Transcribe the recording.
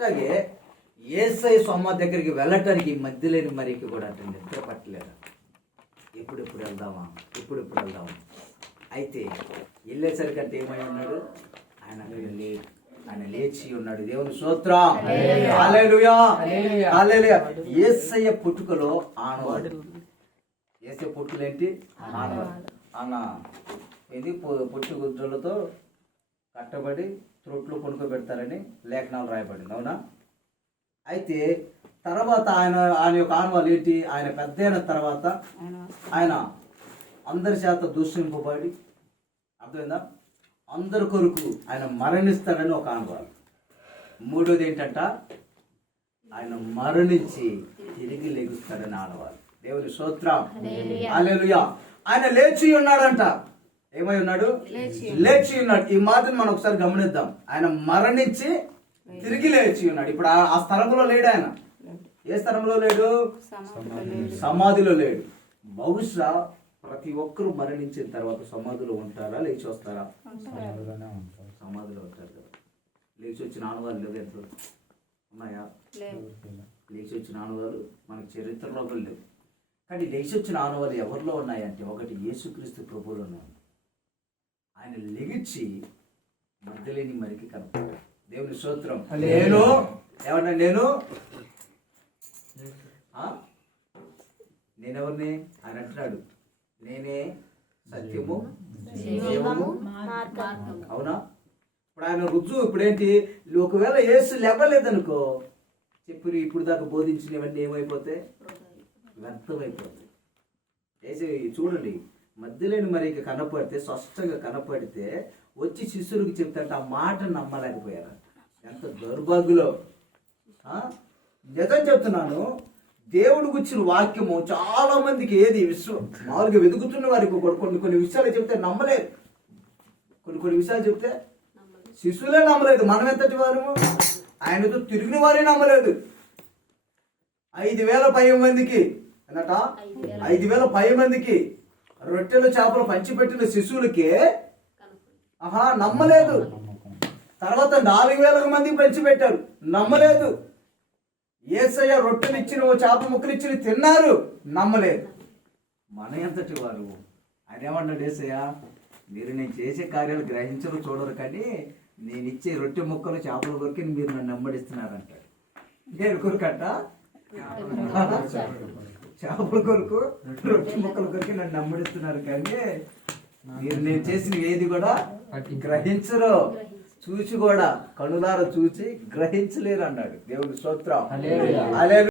అట్లాగే యేసయ్య సొమ్మ దగ్గరికి వెళ్ళటానికి మధ్య లేని మరికి కూడా అంటే నిద్ర పట్టలేదు. ఎప్పుడెప్పుడు వెళ్దామా, ఎప్పుడెప్పుడు వెళ్దామా. అయితే వెళ్ళేసరికంటే ఏమై ఉన్నాడు, ఆయన లేచి ఉన్నాడు. దేవుని స్తోత్రం. హల్లెలూయా, హల్లెలూయా. యేసయ్య పుట్టుకలో ఆనవాడు. యేసయ్య పుట్టుకలు ఏంటి? ఆనవాడు. ఇది పొట్టు గుడ్డలతో కట్టబడి త్రొట్లు కొనుక్కోబెడతారని లేఖనాలు రాయబడింది, అవునా? అయితే తర్వాత ఆయన యొక్క ఆనవాళ్ళు ఏంటి? ఆయన పెద్ద అయిన తర్వాత ఆయన అందరి చేత దూషింపబడి, అర్థమైందా, అందరి కొరకు ఆయన మరణిస్తాడని ఒక ఆనవాళ్ళు. మూడోది ఏంటంట, ఆయన మరణించి తిరిగి లెగుస్తాడని ఆనవాళ్ళు. దేవుని స్తోత్రం. హల్లెలూయా. ఆయన లేచి ఉన్నాడంట. ఏమై ఉన్నాడు? లేచి ఉన్నాడు. ఈ మాటను మనం ఒకసారి గమనిద్దాం. ఆయన మరణించి తిరిగి లేచి ఉన్నాడు. ఇప్పుడు ఆ స్థలంలో లేడు. ఆయన ఏ స్థలంలో లేడు? సమాధిలో లేడు. బహుశా ప్రతి ఒక్కరూ మరణించిన తర్వాత సమాధిలో ఉంటారా, లేచి వస్తారా? సమాధిలో ఉంటారు కదా. లేచి వచ్చిన ఆనవాళ్ళు లేవు. ఎంత ఉన్నాయా? లేచి వచ్చిన ఆనవాళ్ళు మనకు చరిత్రలో కూడా లేవు. కానీ లేచి వచ్చిన ఆనవాళ్ళు ఎవరిలో ఉన్నాయంటే, ఒకటి యేసుక్రీస్తు ప్రభువులో ఉన్నాయి. ఆయన లెగిచ్చి మధ్యలేని మరికి కనపడ్డాడు. దేవుని స్తోత్రం. నేను ఏమన్నా, నేనెవరిని? ఆయన అంటున్నాడు, నేనే సత్యము జీవము. అవునా? ఇప్పుడు ఆయన రుజువు ఇప్పుడేంటి? ఒకవేళ యేసు లేవలేదనుకో, చెప్పి ఇప్పుడు దాకా బోధించినవన్నీ ఏమైపోతాయి? వ్యర్థమైపోతాయి. వేసి చూడండి, మధ్యలేని మరికి కనపడితే, స్పష్టంగా కనపడితే వచ్చి శిష్యులకు చెప్తాంటే ఆ మాట నమ్మలేకపోయారు. ఎంత దౌర్భాగ్యులో. నిజం చెప్తున్నాను, దేవుడు గురించిన వాక్యము చాలా మందికి ఏది మామూలుగా వెతుకుతున్న వారికి కొన్ని విషయాలు చెప్తే నమ్మలేదు. కొన్ని విషయాలు చెప్తే శిష్యులే నమ్మలేదు. మనం ఎంతటి వారము? ఆయనతో తిరిగిన వారే నమ్మలేదు. 5,000 మందికి అన్నట 5,000 మందికి రొట్టెలు చేపలు పంచిపెట్టిన శిశువులకే నమ్మలేదు. తర్వాత 4,000 మందికి పంచిపెట్టారు, నమ్మలేదు. యేసయ్య రొట్టెలు ఇచ్చిన చేప ముక్కలు ఇచ్చిన తిన్నారు, నమ్మలేదు. మన ఎంతటి వారు? ఆయన ఏమన్నాడు యేసయ్య? మీరు నేను చేసే కార్యాలు గ్రహించరు, చూడరు, కానీ నేను ఇచ్చే రొట్టె ముక్కలు చేపల కొరికి మీరు నన్ను నమ్మడిస్తున్నారంటాడు. నేను కొరకట చేపల కొరకు రొట్టె ముక్కల కొరికి నన్ను నమ్మడిస్తున్నారు, కానీ మీరు నేను చేసిన ఏది కూడా గ్రహించరు, చూసి కూడా కనులారా చూసి గ్రహించలేరు అన్నాడు. దేవుని స్తోత్రం.